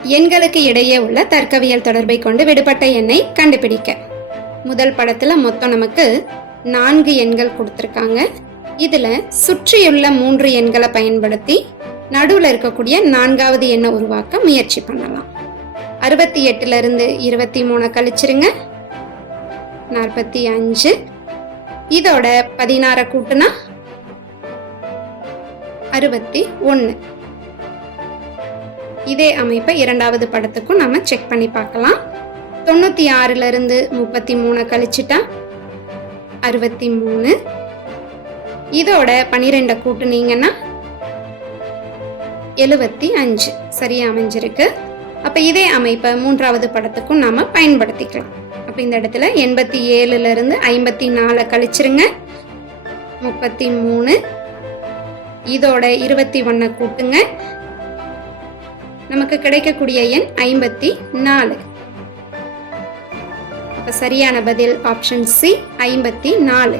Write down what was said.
எண்களுக்கு இடையே உள்ள தர்க்கவியல் தொடர்பை கொண்டு விடுபட்ட எண்ணை கண்டுபிடிக்க. முதல் படத்துல மொத்தம் நமக்கு நான்கு எண்கள் கொடுத்துருக்காங்க. இதுல சுற்றியுள்ள மூன்று எண்களை பயன்படுத்தி நடுவில் இருக்கக்கூடிய நான்காவது எண்ணை உருவாக்க முயற்சி பண்ணலாம். அறுபத்தி எட்டுல இருந்து இருபத்தி மூணு கழிச்சிருங்க. நாற்பத்தி அஞ்சு. இதோட பதினாறை கூட்டுனா அறுபத்தி ஒன்று இதே அமைப்பை இரண்டாவது படத்துக்கும் நம்ம செக் பண்ணி பார்க்கலாம். தொண்ணூற்றி ஆறுலேருந்து முப்பத்தி மூணு கழிச்சிட்டா அறுபத்தி மூணு இதோட பன்னிரெண்டை கூட்டுனீங்கன்னா எழுபத்தி அஞ்சு சரியா அமைஞ்சிருக்கு. அப்போ இதே அமைப்பை மூன்றாவது படத்துக்கும் நாம் பயன்படுத்திக்கலாம். அப்போ இந்த இடத்துல எண்பத்தி ஏழுலேருந்து ஐம்பத்தி நாலை கழிச்சிருங்க. முப்பத்தி மூணு இதோட இருபத்தி ஒன்றை கூட்டுங்க. நமக்கு கிடைக்கக்கூடிய எண் ஐம்பத்தி நாலு. சரியான பதில் ஆப்ஷன் சி ஐம்பத்தி நாலு.